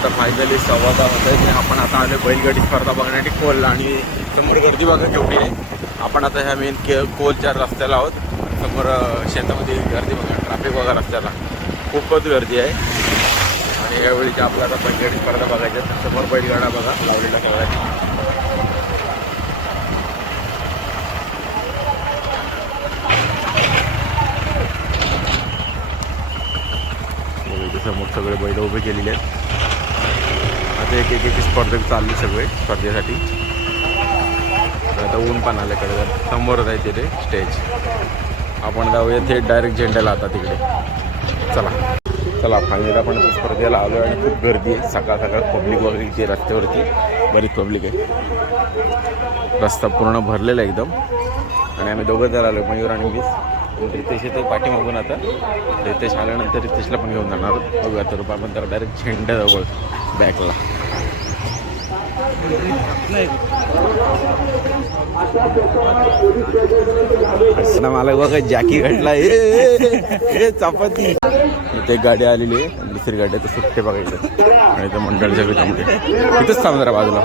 आता फायनली 10:15 होत आहे. आपण आता आलो बैलगाडी स्पर्धा बघण्यासाठी कोल, आणि समोर गर्दी बघा केवढी आहे. आपण आता ह्या मेन कोलच्या रस्त्याला आहोत. समोर शेतामध्ये गर्दी बघा, ट्रॅफिक बघा रस्त्याला, खूपच गर्दी आहे. आणि यावेळीच्या आपल्याला आता बैलगाडी स्पर्धा बघायच्या. समोर बैलगाडा बघा लावलेला सगळ्या. समोर सगळे बैल उभे केलेले आहेत. आता एक स्पर्धक चालले सगळे स्पर्धेसाठी. आता ऊन पण आल्याकडे जर समोरच आहे तिथे स्टेज. आपण जाऊया थेट डायरेक्ट झेंड्याला आता तिकडे. चला फायनली आपण स्पर्धेला आलो आहे. आणि खूप गर्दी आहे. सकाळ पब्लिक वगैरे इथे रस्त्यावरती बरीच पब्लिक आहे. रस्ता पूर्ण भरलेला आहे एकदम. आणि आम्ही दोघं जर आलो, मयूर आणि मीच. रितेश येतो पाठीमागून. आता रितेश आल्यानंतर रितेशला पण घेऊन जाणार बघूया. तर आपण तर डायरेक्ट झेंड्याजवळ बॅकला. मला बघा जॅकी घटला चपाती. इथे एक गाडी आलेली आहे, दुसरी गाडी तर सुट्टे बघायचे. आणि इथं मंडळीच्या भेटामध्ये इथंच थांब जरा बाजूला.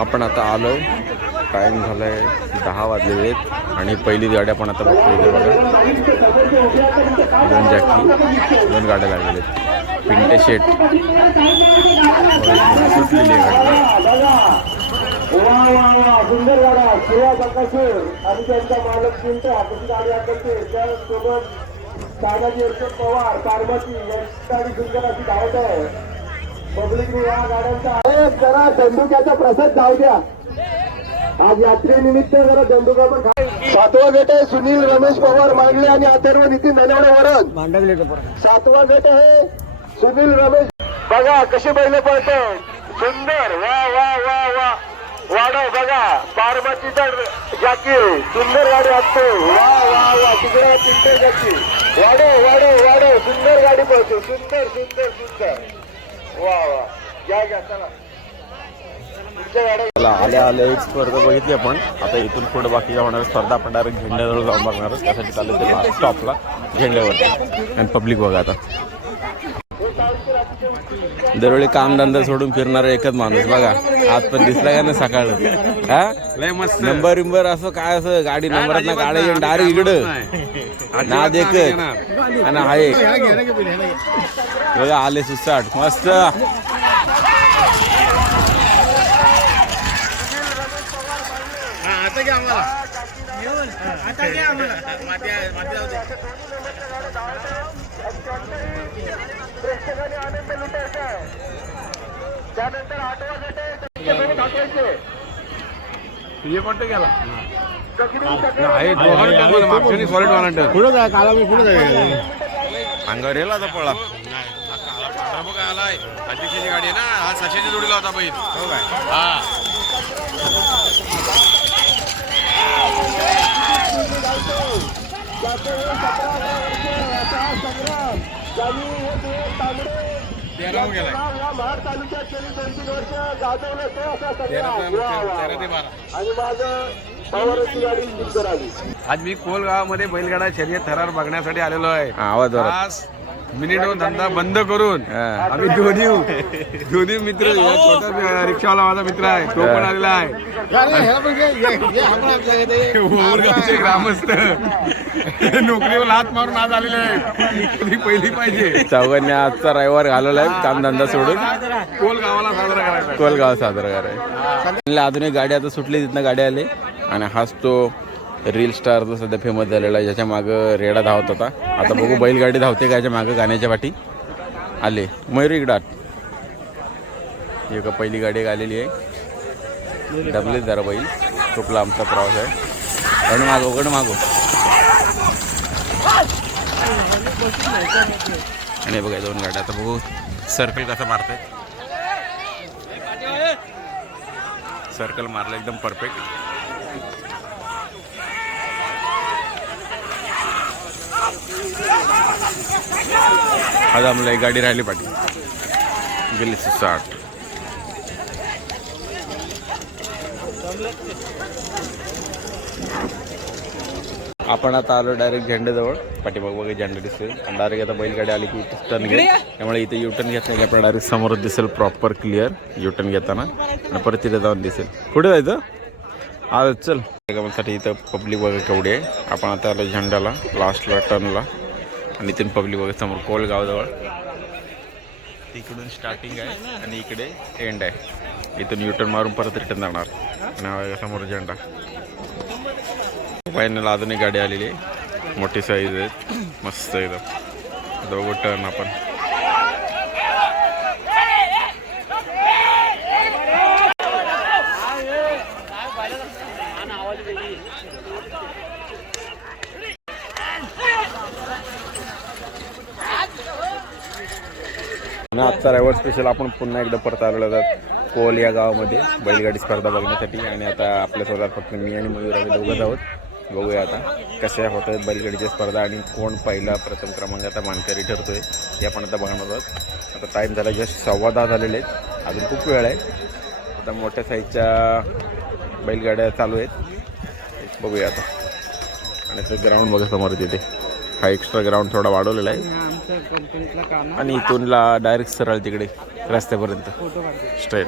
आपण आता आलोय, टाईम झालाय 10 वाजलेले आहेत. आणि पहिली गाडी आपण आता बघतो. इथे बघा 2 जॅकी, 2 गाड्या लागलेल्या आहेत. पिंटे शेट सुटलेली आहे गाडी. सुंदर गाडा शिवा बकासूर आणि त्यांचा मालक पिंटे हाताची गाडी आटकते. त्यासोबत तानाजी पवार फार्मसी यांची सुंदर अशी धावत आहे. पब्लिक या गाड्यांचा जरा दंडुक्याचा प्रसाद जाऊ द्या. आज यात्रेनिमित्त जरा दंडुका पण 7वा गट आहे. सुनील रमेश पवार मांडले आणि अथर्व नितीन धनवडे वरद. 7वा गट आहे सुनील रमेश. बघा कसे बैल पळते सुंदर. वा वा वा वा वाढव बघा पार्वतीचा जॅकी सुंदर गाडी असते. वा वा वा तिकडे पिंटे जॅकी. वाढव सुंदर गाडी पळते. सुंदर वा वा घ्या चला. आल्या एक स्पर्धा बघितली आपण. आता इथून पुढे बाकीच्या होणाऱ्या स्पर्धा आपण डायरेक्ट झेंड्याजवळ जाऊन बघणार. त्यासाठी चालू ते स्टॉपला झेंड्यावर. आणि पब्लिक बघा आता दरवेळी कामधंदा सोडून फिरणारा एकच माणूस बघा. आज पण दिसला का ना सकाळ. नंबर असं काय असं गाडी नंबरात ना काढायची डायरेक्ट इकडं ना देखत. आणि आहे बघा आले सुसाट मस्त. प्रेक्षकांनी आनंद लुटायचा. त्यानंतर 8वा गट आहे. हे पण गेला अंगावर येला आता पळा. आलाय अध्यक्षाची गाडी आहे ना. हा सशाची जोडीला होता बैल. हो काय हा महाड तालुक्यात गेली 2-3 वर्ष गाजवलं तो असा सगळा. आणि माझं पावरची गाडी सुंदर आली. आज मी कोल गावामध्ये बैलगाडा शर्यत थरार बघण्यासाठी आलेलो आहे. आवाज आज मिनिटो धंदा बंद करून आम्ही दोन्ही मित्र. छोटा रिक्षावाला माझा मित्र आहे, तो पण आलेला आहे. गावचे ग्रामस्थ नोकरीवर हात मारून आज आलेले आहे. पहिली पाहिजे. चौघांनी आजचा रविवार घालवलाय कामधंदा सोडून कोल गावाला साजरा करायचा. कोल गाव साजरा करायचा. अजून एक गाडी आता सुटली, तिथनं गाडी आली. आणि हाच तो रील स्टार जो सध्या फेमस झालेला आहे, ज्याच्या मागं रेडा धावत होता. आता बघू बैलगाडी धावते का याच्या मागं गाण्याच्या पाठी आले. मयुरी इकडात एक पहिली गाडी एक आलेली आहे. डबलेच जरा बैल चुकला आमचा प्रवास आहे. गण मागो आणि बघा 2 गाड्या. आता बघू सर्कल कसं मारतंय. सर्कल मारलं एकदम परफेक्ट. आज आम्हाला एक गाडी राहिली पाठी गेली 60. आपण आता आलो डायरेक्ट झेंड्याजवळ. पाठीमाग बघा झेंडा दिसतोय आणि डायरेक्ट आता बैलगाडी आली की टर्न घे. त्यामुळे इथे युटर्न घेत नाही, आपल्याला डायरेक्ट समोर दिसेल प्रॉपर क्लिअर युटर्न घेताना आणि परत तिथे जाऊन दिसेल. कुठे जायचं आज चल. साठी इथं पब्लिक बघा केवढी आहे. आपण आता आलो झेंड्याला लास्टला टर्नला आणि इथून पब्लिक बघा समोर कोलगावजवळ. इकडून स्टार्टिंग आहे आणि इकडे एंड आहे. इथून युटर्न मारून परत रिटर्न जाणार आणि समोर झेंडा. फायनल अजून एक गाडी आलेली आहे, मोठी साईज आहे, मस्त एकदम. दोघं टर्न आपण आणि आजचा रायवड स्पेशल आपण पुन्हा एकदा परत आलेलो आहोत कोल या गावामध्ये बैलगाडी स्पर्धा बघण्यासाठी. आणि आता आपल्यासोबत फक्त मी आणि मयूर आम्ही दोघंच आहोत. बघूया आता कशा होत आहेत बैलगाडीच्या स्पर्धा आणि कोण पहिला प्रथम क्रमांक आता मानकरी ठरतोय हे आपण आता बघणार आहोत. आता टाईम झाला जस्ट 10:15 झालेले आहेत, अजून खूप वेळ आहे. आता मोठ्या साईजच्या बैलगाड्या चालू आहेत, बघूया आता. आणि ते ग्राउंड बघा समोर तिथे हा एक्स्ट्रा ग्राउंड थोडा वाढवलेला आहे आणि इथूनला डायरेक्ट सरळ तिकडे रस्त्यापर्यंत स्ट्रेट.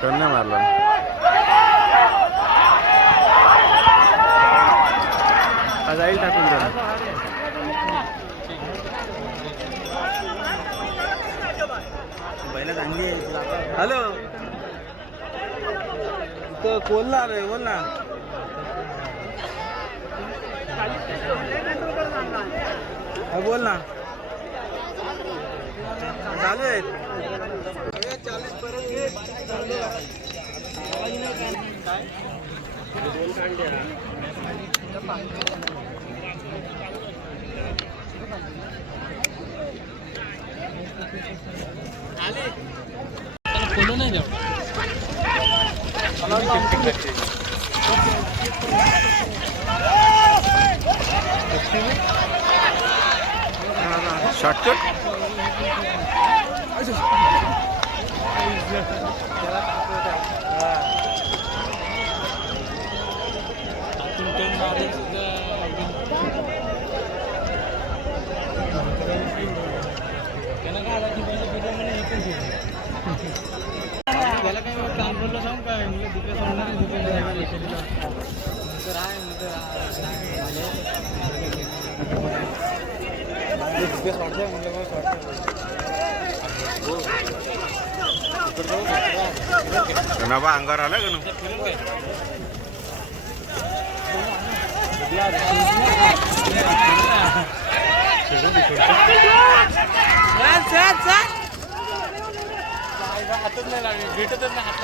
टर्न मारला जाईल टाकून पहिला चांगली. हॅलो तो बोलला रे, बोल ना. बोल ना, चालू आहे. शॉर्टकट बा अंगावर आला का हातच नाही लागले, भेटतच नाही हात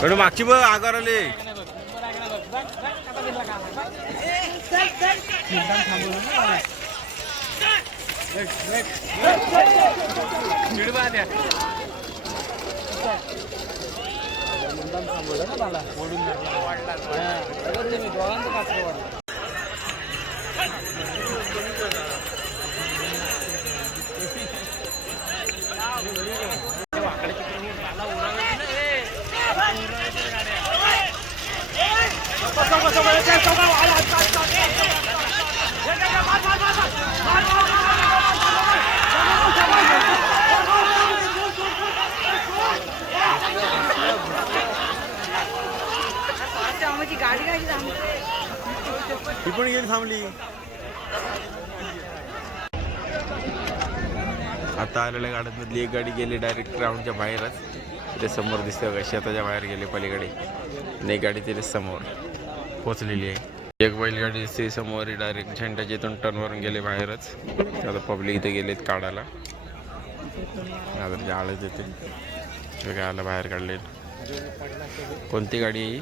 पण मागची बघ आगार आले. थांबली. आता आलेल्या गाड्यांमधली एक गाडी गेली डायरेक्ट ग्राउंडच्या बाहेरच. तिथे समोर दिसतं का शेताच्या बाहेर गेले पलीकडे आणि एक गाडी तिथे समोर पोचलेली आहे. एक बैलगाडी दिसते समोर डायरेक्ट झेंड्याच्या इथून टर्न वरून गेले बाहेरच. आता पब्लिक इथे गेलेत काढायला. आता जाळच येते वेगळ्या आला बाहेर काढले. कोणती गाडी आहे ही?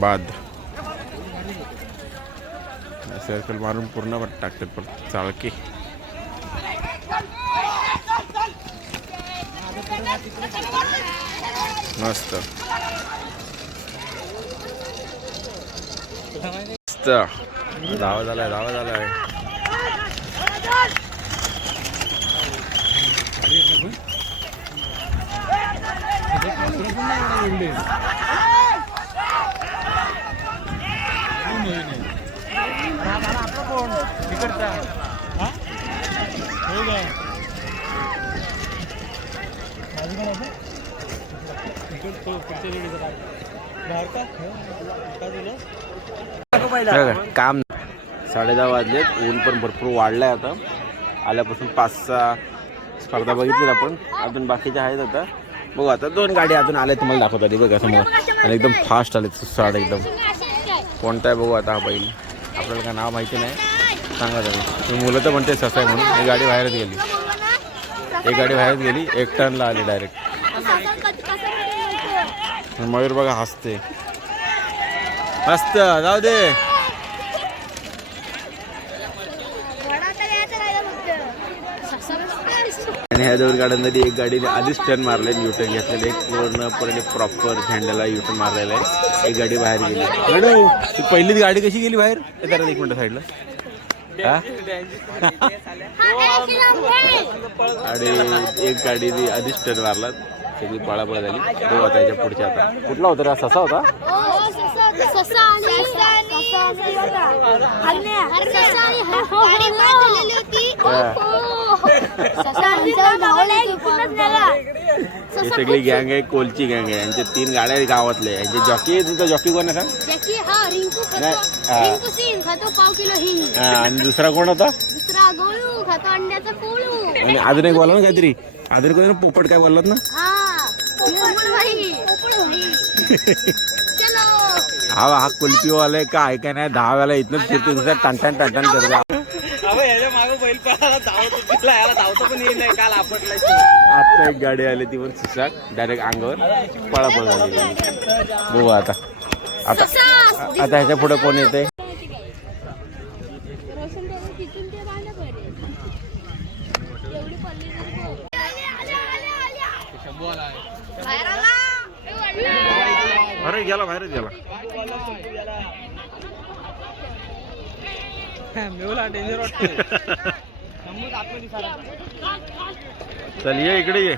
बाद सर्कल मारून पूर्ण टाकतात पण चाळकी. मस्त मस्त धावा झालाय धावा झालाय. काम 10:30 वाजलेत. ऊन पण भरपूर वाढलाय. आता आल्यापासून 5-6 स्पर्धा बघितली आपण. अजून बाकीच्या आहेत. आता बघू. आता 2 गाडी अजून आल्या तुम्हाला दाखवतात. बघा समोर आणि एकदम फास्ट आले सुसाड एकदम. कोणता आहे बघू आता हा बैल. आपल्याला काय नाव माहिती नाही. सांगा तुम्ही. मुलं तर म्हणते ससा आहे म्हणून. ही गाडी बाहेरच गेली. एक गाडी बाहेरच गेली. एक टर्नला आली डायरेक्ट. मयूर बघा हसते मस्त. जाऊ दे. आणि ह्या 2 गाड्यांमध्ये एक गाडीने आधीच टर्न मारले युटर्न घेतलेलं. एक पूर्णपणे प्रॉपर झेंड्याला युटर्न मारलेला आहे. एक गाडी बाहेर गेली. मॅडम ती पहिलीच गाडी कशी गेली बाहेर? जरा 1 मिनिट साईडला. आणि एक गाडी आधीच टर्न मारला. सगळी पळापळ झाली. बघू आता याच्या पुढच्या. आता कुठला होता रे? ससा होता. ही सगळी गँग आहे. कोलची गँग आहे. यांच्या 3 गाड्या आहेत गावातल्या. यांचे जॉकी. तुमचा जॉकी कोण आहे का? आणि दुसरा कोण होता? आणि अजून एक बोला ना काहीतरी. अजून कोण पोपट काय बोललात ना? हा कुल्फीवाला आहे का? ऐका नाही 10 वेळा इथनं फिरतो. दुसऱ्या टनटन टनटन करतो. आता एक गाडी आली ती पण सुसाट डायरेक्ट अंगावर पळापळ झाली. बघू आता. आता आता ह्याच्या पुढे कोण येते? अरे गेला बाहेरच गेला. चल ये इकडे ये.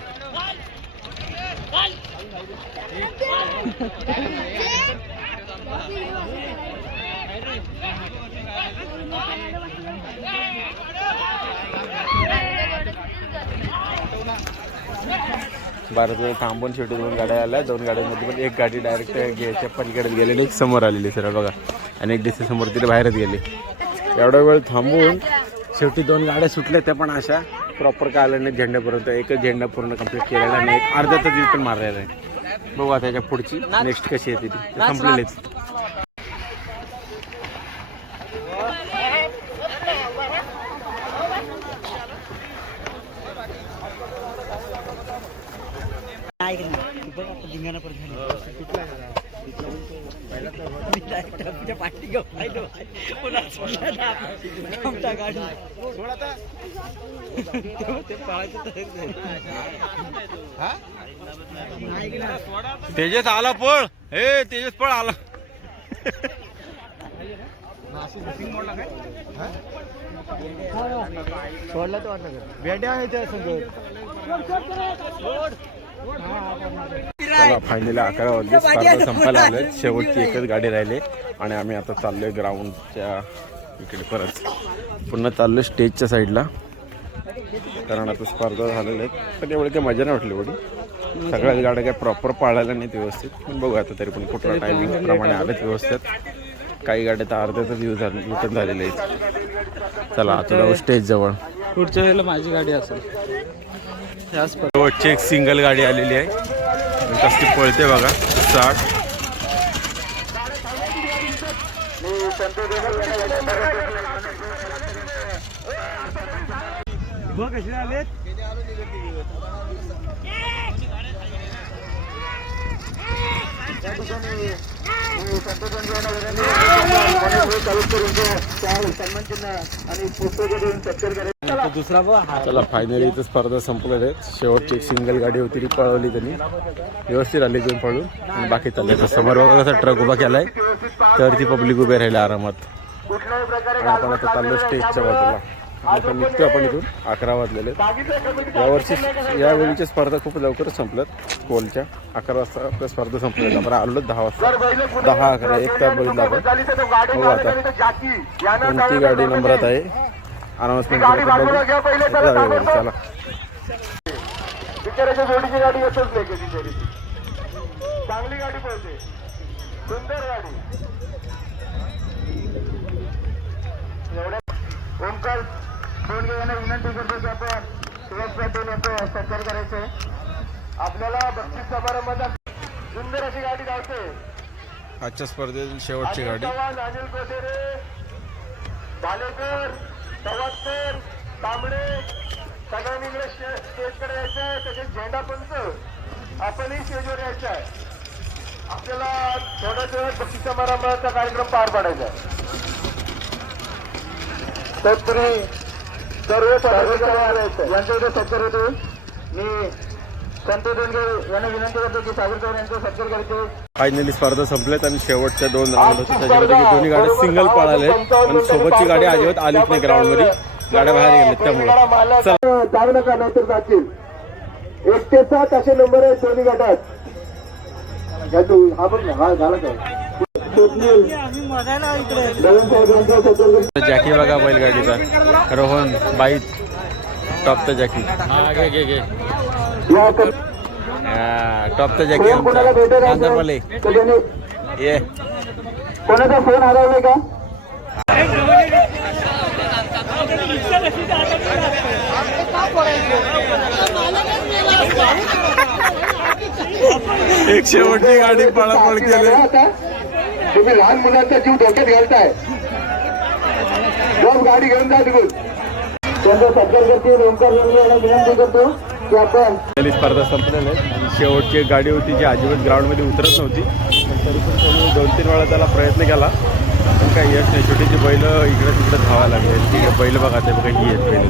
भारत थांबून शेवटी 2 गाड्या आल्या. 2 गाड्यांमध्ये पण एक गाडी डायरेक्ट घ्यायच्या पलीकडे गेलेली समोर आलेली सर बघा. आणि एक दिवशी समोर तिथे बाहेरच गेली. एवढा वेळ थांबून शेवटी 2 गाड्या सुटल्या. त्या पण अशा प्रॉपर काय आल्या नाही झेंड्यापर्यंत. एकच झेंडा पूर्ण कंप्लीट केलेला नाही. एक अर्धा तास रिटर्न मारलेला आहे. बघू आता त्याच्या पुढची नेक्स्ट कशी येते ती. संपलेलीच. तेजस आला पळ. हे तेजस पळ आला. सोडला तो बेड्या आहे त्या संग. चला फायनली 11 वाजले. स्पर्धा संपायला आले. शेवटची एकच गाडी राहिली आणि आम्ही आता चाललोय ग्राउंडच्या इकडे. परत पुन्हा चाललोय स्टेजच्या साईडला. कारण आता स्पर्धा झालेल्या आहेत. पण एवढी काही मजा नाही वाटली एवढी. सगळ्याच गाड्या काय प्रॉपर पाळायला नाहीत व्यवस्थित, पण बघू आता तरी पण कुठला टायमिंग प्रमाणे आलेत व्यवस्थित. काही गाड्या तर अर्ध्यातच युटर्न झालेले आहेत. चला आता जाऊ स्टेज जवळ. पुढच्या वेळेला माझी गाडी असेल. शेवटची एक सिंगल गाडी आलेली आहे, कसली पळते बघा 60. चला फायनली इथं स्पर्धा संपलेल्या आहेत. शेवटची एक सिंगल गाडी होती ती पळवली त्यांनी, व्यवस्थित आली घेऊन पळून. आणि बाकी चालले समोर बघा कसा ट्रक उभा केलाय, तर ती पब्लिक उभे राहिले आरामात. आणि आपण आता चाललो स्टेजच्या बाजूला. आता निघतो आपण इथून, 11 वाजलेले. यावेळीच्या स्पर्धा खूप लवकरच संपल्यात. पोलच्या 11 वाजता आपल्या स्पर्धा संपल्या. आपण आलो 10 वाजता, 10-11 एक तास बघितलं आपण. बघू आता कोणती गाडी नंबरात आहे, अनाउन्समेंट चला. बिचाराच्या जोडीची गाडी येतच नाही कधी तरी. चांगली गाडी पळते, सुंदर गाडी. एवढ्या ओमकार फोन यांना विनंती करतो की आपण सुरेश पाटील यांचं सत्कार करायचंय. आपल्याला बक्षीस समारंभाचा सुंदर अशी गाडी धावते. आजच्या स्पर्धेतील शेवटची गाडी. अनिल कोटेरे, भालेकर, तवाटकर, तांबडे सगळ्यांनी इकडे स्टेजकडे यायचं आहे. तसेच झेंडा पंच आपणही स्टेजवर यायचं आहे. आपल्याला थोड्याच वेळात बक्षीस समारंभाचा कार्यक्रम पार पाडायचा आहे. तत्पूर्वी सर्व यांच्या इथे सत्कार होतो. मी संतोष दोनगे यांना विनंती करतो की सागर चव्हाण यांचा सत्कार करतो. फायनली स्पर्धा संपल्यात आणि शेवटच्या 2 राऊंड होते, त्याच्यामध्ये दोन्ही गाड्या सिंगल पळाले आणि सोबतची गाडी अजिबात आलीच नाही ग्राउंडमध्ये. गाड्या बाहेर गेल्या त्यामुळे. जाऊ नका नंतर जातील. 1 ते 7 असे नंबर आहेत दोन्ही गटात. हा बघ ना, हा झाला काय जॅकी बघा बैलगाडीचा रोहन बाईक टॉपचा जॅकी. टॉपचा जॅकी आंतरवाले ये. कोणाचा फोन हरवलाय का? एक शेवटची गाडी पळापळ केली. तुम्ही लहान मुलांचा जीव धोक्यात घालताय. दोन गाडी घेऊन जा तिकडून. त्यांचा सत्कार करते. ओमकार यांना विनंती करतो की आपण स्पर्धा संपलेल्या आहेत. आणि शेवटची एक गाडी होती जी अजिबात ग्राउंडमध्ये उतरत नव्हती, पण तरी पण त्यांनी 2-3 वेळा त्याला प्रयत्न केला, पण काही यश नाही. छोटीची बैल इकडे तिकडे धावायला लागले. ती बैल बघा ते बघा, ही आहेत बैल.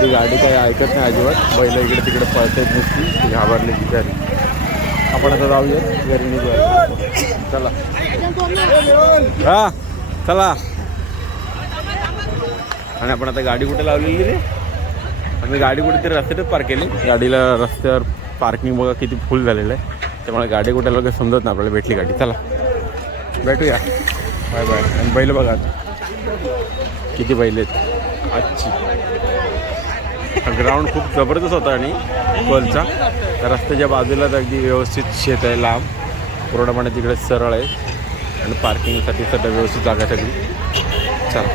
ती गाडी काही ऐकत नाही अजिबात. बैल इकडे तिकडे पळतायत नुसती, घाबरली की घरी. आपण आता जाऊया घरी निघूया. चला हा चला. आणि आपण आता गाडी कुठे लावलेली रे? आम्ही गाडी कुठेतरी रस्त्यातच पार्क केली. गाडीला रस्त्यावर पार्किंग बघा किती फुल झालेलं आहे, त्यामुळे गाडी कुठे लगेच समजत नाही आपल्याला भेटली गाडी. चला भेटूया, बाय बाय. आणि बैल बघा किती बैल आहेत आजची. ग्राउंड खूप जबरदस्त होता आणि कोलचा रस्त्याच्या बाजूलाच अगदी व्यवस्थित शेत आहे, लांब पूर्णपणे तिकडे सरळ आहे आणि पार्किंगसाठी सध्या व्यवस्थित जागा सगळी. चला